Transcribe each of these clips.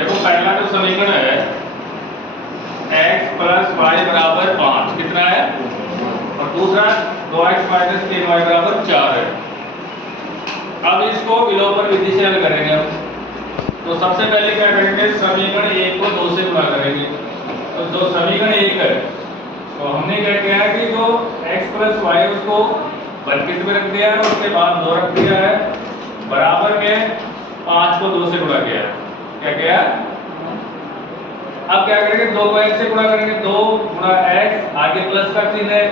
देखो पहला जो समीकरण है x प्लस वाई बराबर 5 कितना है, और दूसरा 2x माइनस 3y बराबर 4 है। अब इसको विलोपन विधि से हल करेंगे हम। तो सबसे पहले क्या करेंगे, समीकरण 1 को 2 से गुणा करेंगे। तो जो समीकरण 1 है तो हमने क्या किया है कि जो x प्लस वाई उसको ब्रैकेट में रख दिया है, उसके बाद 2 रख दिया है, बराबर में 5 को 2 से गुणा किया है। क्या किया, अब क्या करेंगे, 2 को x से गुणा करेंगे, 2 गुणा x, आगे प्लस का चिन्ह है,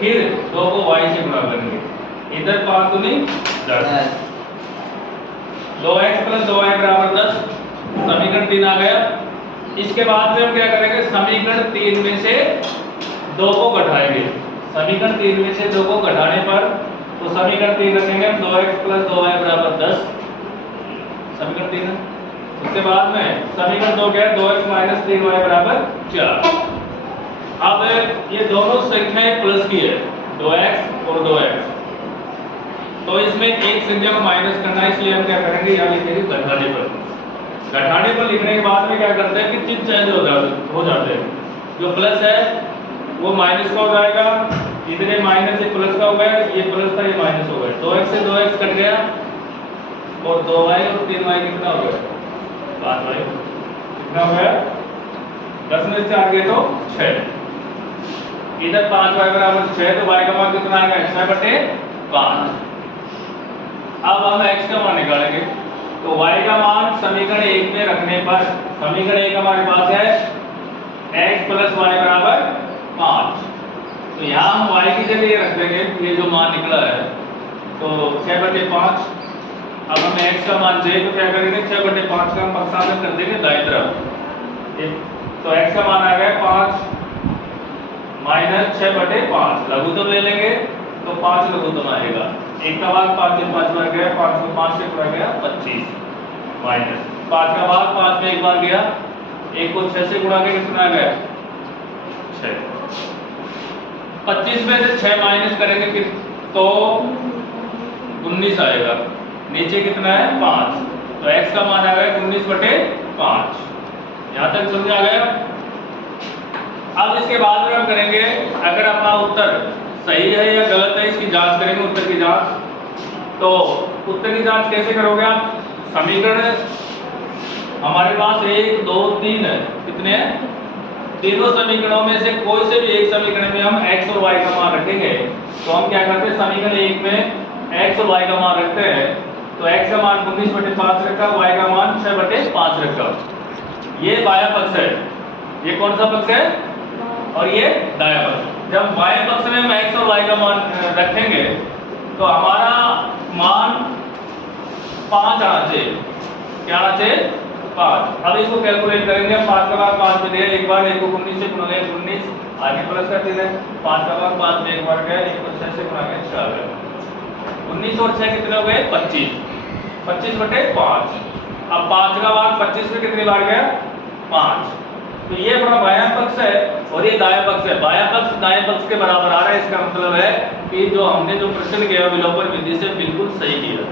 फिर 2 को y से गुणा करेंगे, इधर 5 दूनी 10, 2x प्लस 2y बराबर 10, समीकरण 3 आ गया। इसके बाद में हम क्या करेंगे, समीकरण 3 में से 2 को घटाएंगे। समीकरण 3 में से 2 को घटाने पर तो समीकरण 3 रखेंगे हम 2x प्लस 2y बराबर 10, समीकरण 3 है। उसके बाद में समीकरण 2 क्या है, 2x माइनस 3y बराबर 4। अब ये दोनों संख्याएं प्लस की है, 2x और 2x, तो इसमें एक संख्या को माइनस करना है, इसलिए हम क्या करेंगे, यहाँ लिखेंगे घटाने पर। घटाने पर लिखने के बाद में क्या करते हैं कि चिन्ह चेंज हो जाते हैं। जो प्लस है वो माइनस का हो जाएगा, इधर ये माइनस ये प्लस का हो गया, ये प्लस था ये माइनस हो गया, 2x से 2x कट गया, और 2y और 3y कितना हो गया, 5y कितना हो गया, 10 में से 4 गए तो 6, इधर 5y बराबर 6, तो y का मान कितना आएगा, 6/5। अब हम x का मान निकालेंगे। तो y का मान समीकरण 1 में रखने पर, समीकरण 1 हमारे पास है x प्लस वाई बराबर 5, तो यहाँ हम y की जगह ये रख देंगे, ये जो मान निकला है तो 6/5। अब हम x का मान दे तो क्या करेंगे, 6/5 का हम पक्षांतर कर देंगे दाईं तरफ, तो x का मान आ गया 5 माइनस 6/5, लघुत्तम ले लेंगे तो 5 लघुत्तम आएगा, 1 का भाग 5 से 5 बार गया, 5 को 5 से गुणा गया 25, माइनस 5 का भाग 5 में 1 बार गया, 1 को 6 से गुणा के कितना आ गया 6, 25 में से 6 माइनस करेंगे कि तो 19 आएगा, नीचे कितना है 5, तो x का मान आ गया 19/5। यहाँ तक समझ आ गया। अब इसके बाद में हम करेंगे, अगर अपना उत्तर सही है या गलत है इसकी जांच करेंगे, उत्तर की जांच। तो उत्तर की जांच कैसे करोगे आप, समीकरण हमारे पास 1 2 3 है, कितने हैं, तीनों समीकरणों में से कोई से भी एक समीकरण में हम x और y का मान रखेंगे। तो हम क्या करते हैं, समीकरण 1 में x और y का मान रखते हैं, तो x का मान 19/5 रखा, y का मान 6/5 रखा। ये बाया पक्ष है, ये कौन सा पक्ष है, और ये दायां पक्ष। जब बाएं पक्ष में हम x और y का मान रखेंगे तो हमारा मान 5 आना चाहिए, क्या आना चाहिए 5। अब इसको कैलकुलेट करेंगे, 5 का भाग 5 में दिया, एक बार 1 को 19 से गुणा गया 19, आगे प्लस का चिन्ह है, 5 का भाग 5 में 1 बार गया, 1 को 6 से गुणा गया 4 है, 19 और 6 कितने हो गए 25, 25/5। अब 5 का भाग 25 में कितनी बार गया 5, तो ये अपना बायां पक्ष है और ये दायां पक्ष है, बायां पक्ष दाएं पक्ष के बराबर आ रहा है। इसका मतलब है कि जो हमने जो प्रश्न किया विलोपन विधि से बिल्कुल सही किया।